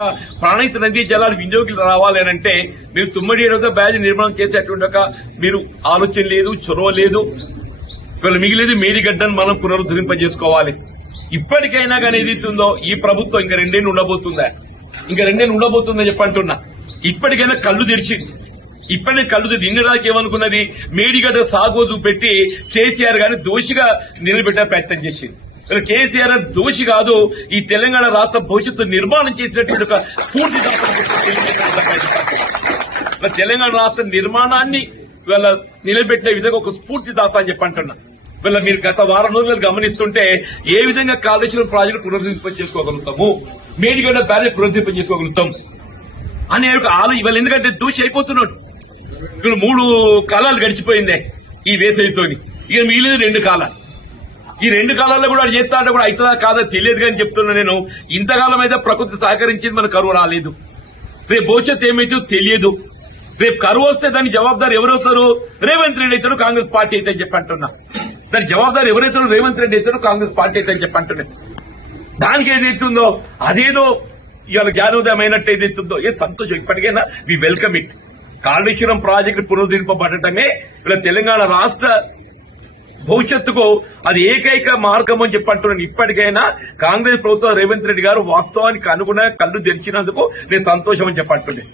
ప్రాణహిత నదీ జలాలు వినియోగులు రావాలి అని అంటే మీరు తుమ్మడి ఏరుగా బ్యాజ్ నిర్మాణం చేసేటువంటి మీరు ఆలోచన లేదు, చొరవ లేదు. ఇవాళ మిగిలేదు మేడిగడ్డను మనం పునరుద్ధరింపజేసుకోవాలి. ఇప్పటికైనా కానీ ఏదైతుందో ఈ ప్రభుత్వం ఇంకా 2 ఏళ్లు ఉండబోతుందా, ఇంకా 2 ఏళ్లు ఉండబోతుందా చెప్పంటున్నా. ఇప్పటికైనా కళ్ళు తెరిచింది. ఇప్పటికే కళ్ళు తెరిచి నిన్నదాకా ఏమనుకున్నది, మేడిగడ్డ సాగు పెట్టి కేసీఆర్ గారిని దోషిగా నిలబెట్టే ప్రయత్నం చేసింది. కేసీఆర్ దోషి కాదు, ఈ తెలంగాణ రాష్ట్ర భవిష్యత్తు నిర్మాణం చేసినటువంటి ఒక స్ఫూర్తి తెలంగాణ రాష్ట్ర నిర్మాణాన్ని వీళ్ళ నిలబెట్టే విధంగా ఒక స్ఫూర్తిదాత అని చెప్పంటున్నా. వీళ్ళ మీరు గత వారం రోజులు గమనిస్తుంటే ఏ విధంగా కాళేశ్వరం ప్రాజెక్టు పునరుద్ధరింప చేసుకోగలుగుతాము, మేడిగడ్డ బ్యారేజ్ పునరుద్ధరింప చేసుకోగలుగుతాం అనే ఒక ఇవాళ ఎందుకంటే దోషి అయిపోతున్నాడు. ఇక్కడ 3 కాలాలు గడిచిపోయిందే ఈ వేసవితోని, ఇక మిగిలేదు 2 కాలాలు. ఈ 2 కాలాల్లో కూడా చేస్తా అంటే కూడా అవుతుందా కాదా తెలియదు కానీ చెప్తున్నా నేను. ఇంతకాలం అయితే ప్రకృతి సహకరించింది, మన కరువు రాలేదు. రేపు భవిష్యత్తు ఏమైతే తెలియదు. రేపు కరువు వస్తే దాని జవాబుదారు ఎవరవుతారు? రేవంత్ రెడ్డి అవుతాడు, కాంగ్రెస్ పార్టీ అయితే అని చెప్పంటున్నా. దాని జవాబుదారు ఎవరైతారో రేవంత్ రెడ్డి అవుతాడు, కాంగ్రెస్ పార్టీ అయితే అని చెప్పంటున్నా. దానికి ఏదైతుందో అదేదో ఇవాళ జ్ఞానోదయం అయినట్టు ఏదైతుందో ఏ సంతోషం. ఇప్పటికైనా we welcome it. Kaleshwaram project పునరుద్ధరింపబడటమే ఇలా తెలంగాణ రాష్ట్ర భవిష్యత్తుకు అది ఏకైక మార్గం అని చెప్పంటున్నాను. ఇప్పటికైనా కాంగ్రెస్ ప్రభుత్వం రేవంత్ రెడ్డి గారు వాస్తవానికి అనుగుణంగా కళ్ళు తెరిచినందుకు నేను సంతోషం అని చెప్పంటున్నాను.